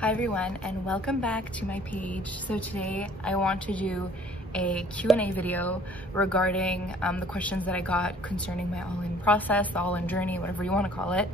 Hi everyone, and welcome back to my page. So today I want to do a Q&A video regarding the questions that I got concerning my all-in process, the all-in journey, whatever you want to call it.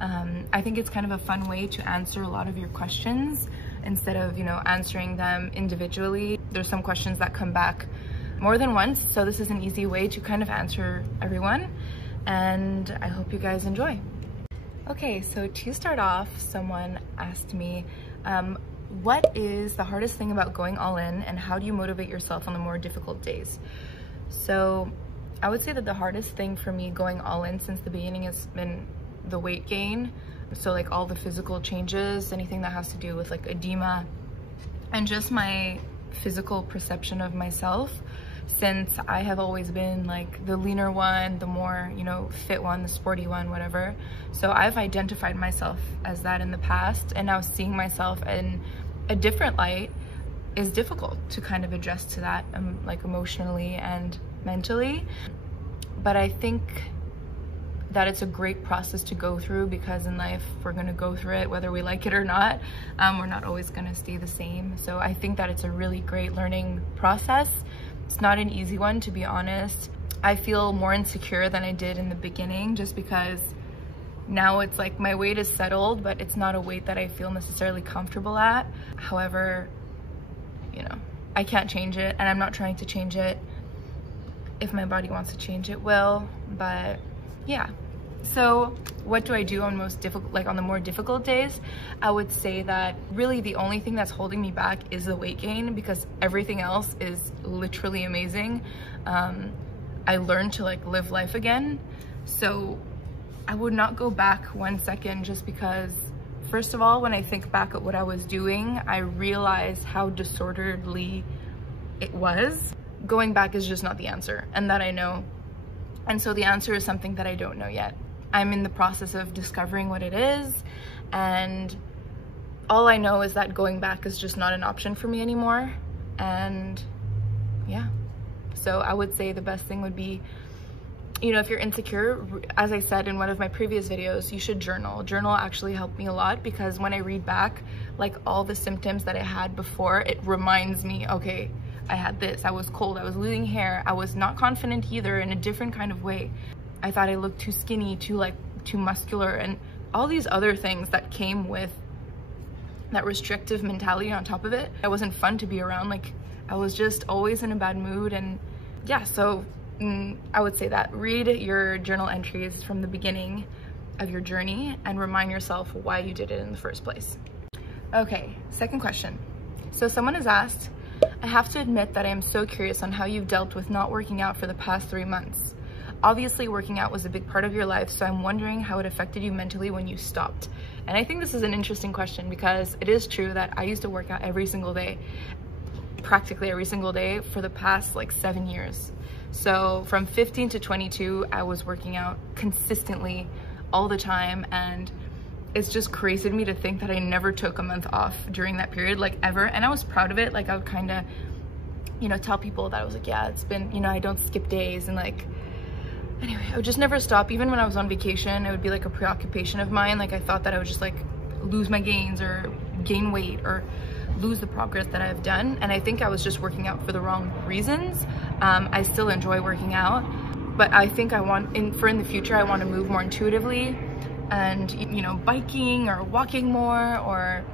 I think it's kind of a fun way to answer a lot of your questions instead of, answering them individually. There's some questions that come back more than once, so this is an easy way to kind of answer everyone, and I hope you guys enjoy. Okay, so to start off, someone asked me, what is the hardest thing about going all in, and how do you motivate yourself on the more difficult days? So I would say that the hardest thing for me going all in since the beginning has been the weight gain. So like all the physical changes, anything that has to do with like edema, and just my physical perception of myself, since I have always been like the leaner one, the more, fit one, the sporty one, whatever. So I've identified myself as that in the past, and now seeing myself in a different light is difficult to kind of adjust to that, like emotionally and mentally. But I think that it's a great process to go through, because in life we're going to go through it whether we like it or not. We're not always going to stay the same. So I think that it's a really great learning process. It's not an easy one, to be honest. I feel more insecure than I did in the beginning, just because now it's like my weight is settled, but it's not a weight that I feel necessarily comfortable at. However, I can't change it, and I'm not trying to change it. If my body wants to change, it will. But yeah. So what do I do on on the more difficult days? I would say that really the only thing that's holding me back is the weight gain, because everything else is literally amazing. I learned to like live life again. So I would not go back 1 second, just because first of all, when I think back at what I was doing, I realize how disorderly it was. Going back is just not the answer, and that I know. And so the answer is something that I don't know yet. I'm in the process of discovering what it is, and all I know is that going back is just not an option for me anymore. And yeah, so I would say the best thing would be, if you're insecure, as I said in one of my previous videos, you should journal. Journal actually helped me a lot, because when I read back like all the symptoms that I had before, it reminds me, okay, I had this, I was cold, I was losing hair, I was not confident either, in a different kind of way. I thought I looked too skinny, too muscular, and all these other things that came with that restrictive mentality on top of it. It wasn't fun to be around. Like, I was just always in a bad mood. And yeah, so I would say that read your journal entries from the beginning of your journey and remind yourself why you did it in the first place. Okay, second question. So someone has asked, I have to admit that I am so curious on how you've dealt with not working out for the past 3 months. Obviously, working out was a big part of your life, so I'm wondering how it affected you mentally when you stopped. And I think this is an interesting question, because it is true that I used to work out every single day, practically every single day, for the past like 7 years. So from 15 to 22, I was working out consistently all the time, and it's just crazy to me to think that I never took a month off during that period, like ever. And I was proud of it. Like, I would kind of, tell people that I was like, yeah, it's been, I don't skip days, and like, anyway, I would just never stop. Even when I was on vacation, it would be like a preoccupation of mine. Like, I thought that I would just like lose my gains or gain weight or lose the progress that I've done. And I think I was just working out for the wrong reasons. I still enjoy working out, but I think I want, in the future, I want to move more intuitively, and biking or walking more, or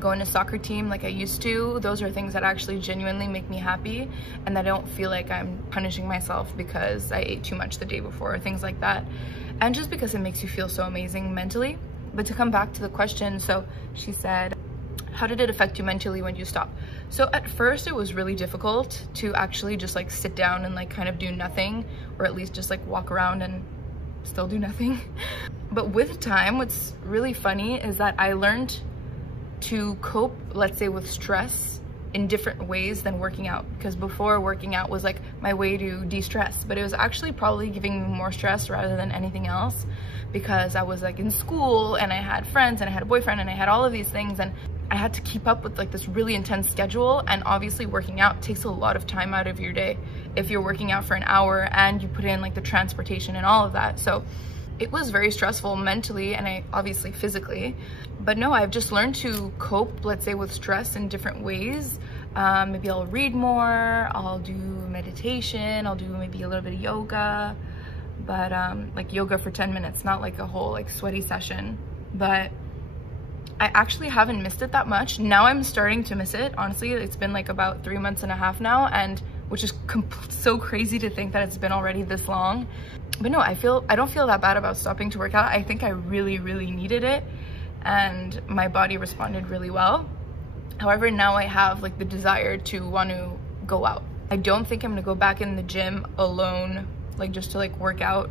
going to soccer team like I used to. Those are things that actually genuinely make me happy, and I don't feel like I'm punishing myself because I ate too much the day before, or things like that, and just because it makes you feel so amazing mentally. But to come back to the question, so she said, how did it affect you mentally when you stopped? So at first it was really difficult to actually just like sit down and like kind of do nothing, or at least just like walk around and still do nothing. But with time, what's really funny is that I learned to cope, let's say, with stress in different ways than working out, because before, working out was like my way to de-stress, but it was actually probably giving me more stress rather than anything else, because I was like in school, and I had friends, and I had a boyfriend, and I had all of these things, and I had to keep up with like this really intense schedule. And obviously working out takes a lot of time out of your day if you're working out for an hour and you put in like the transportation and all of that. So it was very stressful mentally, and obviously physically, But no, I've just learned to cope, let's say, with stress in different ways. Maybe I'll read more, I'll do meditation, I'll do maybe a little bit of yoga, but like yoga for 10 minutes, not like a whole like sweaty session. But I actually haven't missed it that much. Now I'm starting to miss it. Honestly, it's been like about 3.5 months now, and which is so crazy to think that it's been already this long. But no, I don't feel that bad about stopping to work out. I think I really needed it, and my body responded really well. However, now I have like the desire to want to go out. I don't think I'm gonna go back in the gym alone, like just to like work out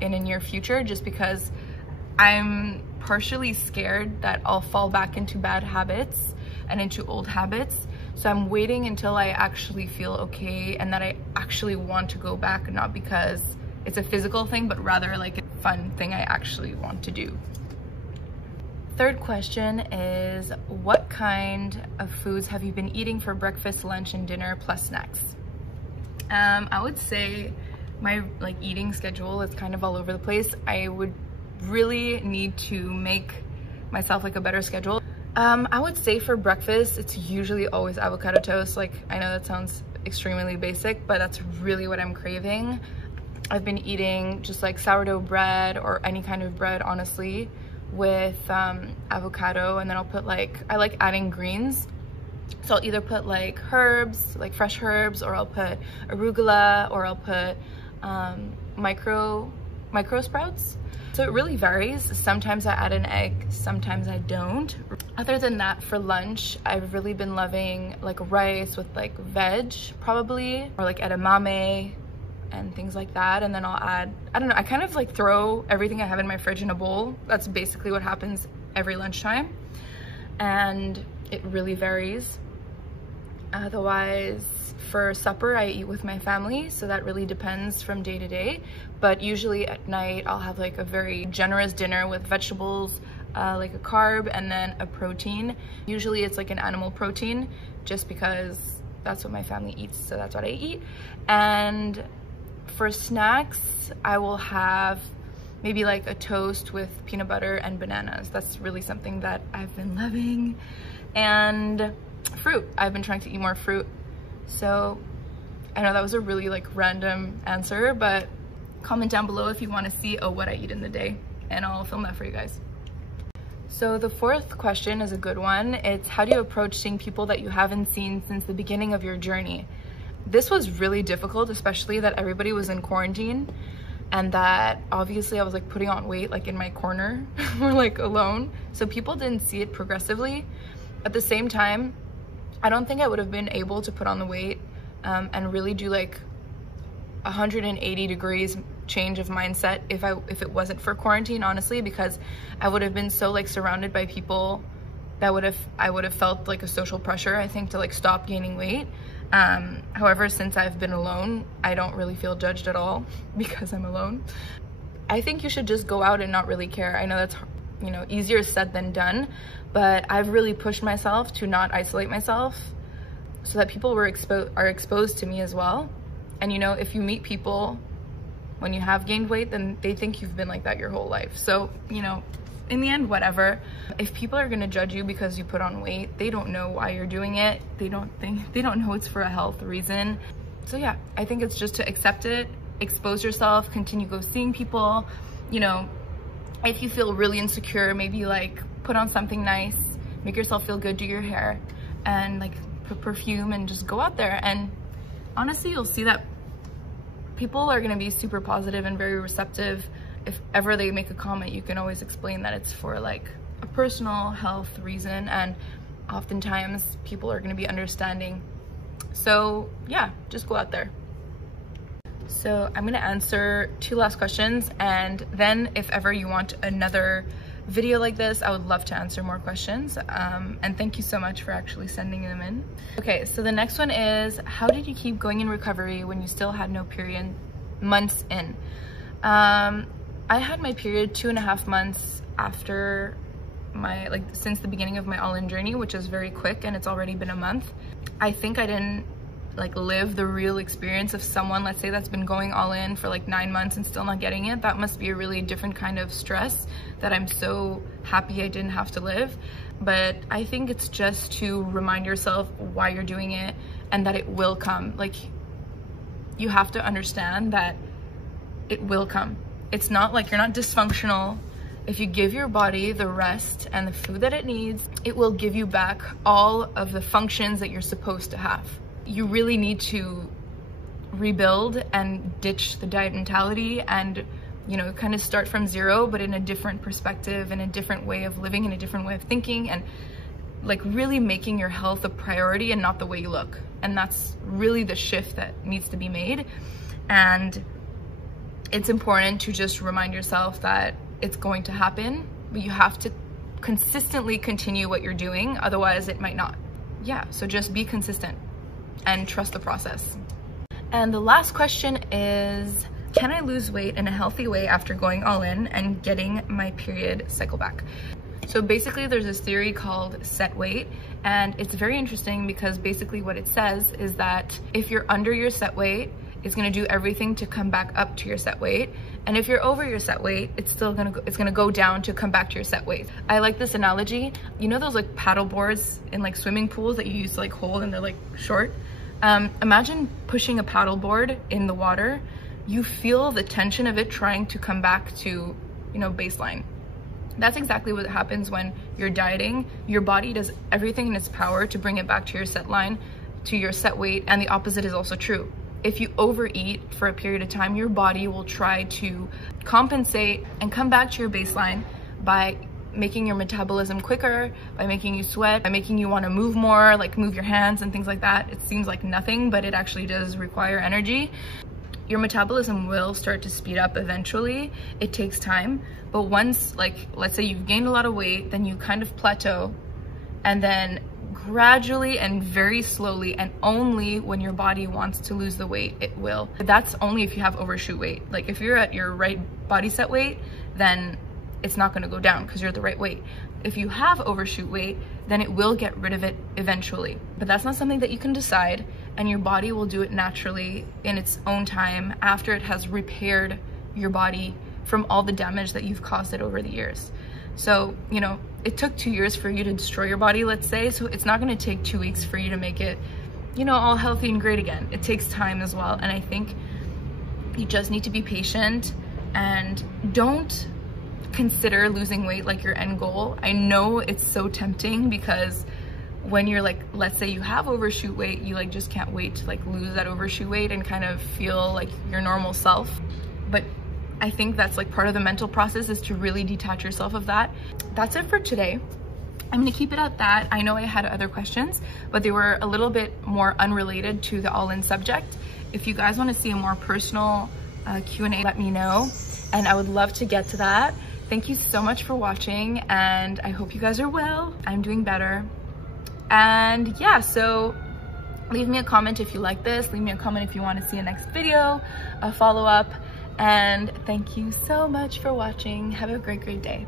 in a near future, just because I'm partially scared that I'll fall back into bad habits and into old habits. So I'm waiting until I actually feel okay and that I actually want to go back, not because it's a physical thing, but rather like a fun thing I actually want to do. Third question is, what kind of foods have you been eating for breakfast, lunch, and dinner plus snacks? I would say my like eating schedule is kind of all over the place. I would really need to make myself like a better schedule. I would say for breakfast, it's usually always avocado toast. Like, I know that sounds extremely basic, but that's really what I'm craving. I've been eating just like sourdough bread or any kind of bread, honestly, with avocado, and then I'll put like, I like adding greens. So I'll either put like herbs, like fresh herbs, or I'll put arugula, or I'll put micro sprouts. So it really varies. Sometimes I add an egg, sometimes I don't. Other than that, for lunch, I've really been loving like rice with like veg probably, or like edamame and things like that. And then I'll add, I don't know, I kind of like throw everything I have in my fridge in a bowl. That's basically what happens every lunchtime. And it really varies. Otherwise, for supper, I eat with my family, so that really depends from day to day. But usually at night, I'll have like a very generous dinner with vegetables, like a carb, and then a protein. Usually it's like an animal protein, just because that's what my family eats, so that's what I eat. And for snacks, I will have maybe like a toast with peanut butter and bananas. That's really something that I've been loving. And fruit. I've been trying to eat more fruit. So I know that was a really like random answer, but comment down below if you want to see what I eat in the day, and I'll film that for you guys. So the fourth question is a good one. It's, how do you approach seeing people that you haven't seen since the beginning of your journey? This was really difficult, especially that everybody was in quarantine, and that obviously I was like putting on weight like in my corner or like alone. So people didn't see it progressively. At the same time, I don't think I would have been able to put on the weight and really do like 180 degrees change of mindset if it wasn't for quarantine, honestly, because I would have been so like surrounded by people that I would have felt like a social pressure, I think, to like stop gaining weight. However, since I've been alone, I don't really feel judged at all because I'm alone. I think you should just go out and not really care. I know that's, you know, easier said than done, but I've really pushed myself to not isolate myself so that people are exposed to me as well. And you know, if you meet people when you have gained weight, then they think you've been like that your whole life. So, you know, in the end, whatever. If people are gonna judge you because you put on weight, they don't know why you're doing it. They don't know it's for a health reason. So yeah, I think it's just to accept it, expose yourself, continue go seeing people. You know, if you feel really insecure, maybe like put on something nice, make yourself feel good, do your hair, and like put perfume, and just go out there. And honestly, you'll see that people are gonna be super positive and very receptive. If ever they make a comment, you can always explain that it's for like a personal health reason, and oftentimes people are gonna be understanding. So yeah, just go out there. So I'm gonna answer 2 last questions, and then if ever you want another video like this, I would love to answer more questions. And thank you so much for actually sending them in. Okay, so the next one is, how did you keep going in recovery when you still had no period months in? I had my period 2.5 months after my, like, since the beginning of my all-in journey, which is very quick, and it's already been a month. I think I didn't like live the real experience of someone, let's say, that's been going all in for like 9 months and still not getting it. That must be a really different kind of stress that I'm so happy I didn't have to live. But I think it's just to remind yourself why you're doing it and that it will come. Like, you have to understand that it will come. It's not like you're not dysfunctional. If you give your body the rest and the food that it needs, it will give you back all of the functions that you're supposed to have. You really need to rebuild and ditch the diet mentality and, you know, kind of start from zero, but in a different perspective, in a different way of living, in a different way of thinking, and like really making your health a priority and not the way you look. And that's really the shift that needs to be made. And it's important to just remind yourself that it's going to happen, but you have to consistently continue what you're doing, otherwise it might not. Yeah, so just be consistent and trust the process. And the last question is, can I lose weight in a healthy way after going all in and getting my period cycle back? So basically there's this theory called set weight, and it's very interesting because basically what it says is that if you're under your set weight, it's gonna do everything to come back up to your set weight. And if you're over your set weight, it's gonna go down to come back to your set weight. I like this analogy. You know those like paddle boards in like swimming pools that you use to like hold and they're like short? Imagine pushing a paddle board in the water. You feel the tension of it trying to come back to, you know, baseline. That's exactly what happens when you're dieting. Your body does everything in its power to bring it back to your set line, to your set weight, and the opposite is also true. If you overeat for a period of time, your body will try to compensate and come back to your baseline by making your metabolism quicker, by making you sweat, by making you want to move more, like move your hands and things like that. It seems like nothing, but it actually does require energy. Your metabolism will start to speed up eventually. It takes time, but once, like, let's say you've gained a lot of weight, then you kind of plateau, and then gradually and very slowly, and only when your body wants to lose the weight, it will. That's only if you have overshoot weight. Like if you're at your right body set weight, then it's not going to go down because you're at the right weight. If you have overshoot weight, then it will get rid of it eventually. But that's not something that you can decide, and your body will do it naturally in its own time after it has repaired your body from all the damage that you've caused it over the years. So, you know, it took 2 years for you to destroy your body, let's say, so it's not going to take 2 weeks for you to make it, you know, all healthy and great again. It takes time as well, and I think you just need to be patient and don't consider losing weight like your end goal. I know it's so tempting because when you're like, let's say you have overshoot weight, you like just can't wait to like lose that overshoot weight and kind of feel like your normal self. But I think that's like part of the mental process, is to really detach yourself of that. That's it for today. I'm gonna keep it at that. I know I had other questions, but they were a little bit more unrelated to the all-in subject. If you guys wanna see a more personal Q&A, let me know, and I would love to get to that. Thank you so much for watching, and I hope you guys are well. I'm doing better. And yeah, so leave me a comment if you like this. Leave me a comment if you want to see a next video, a follow-up. And thank you so much for watching. Have a great day.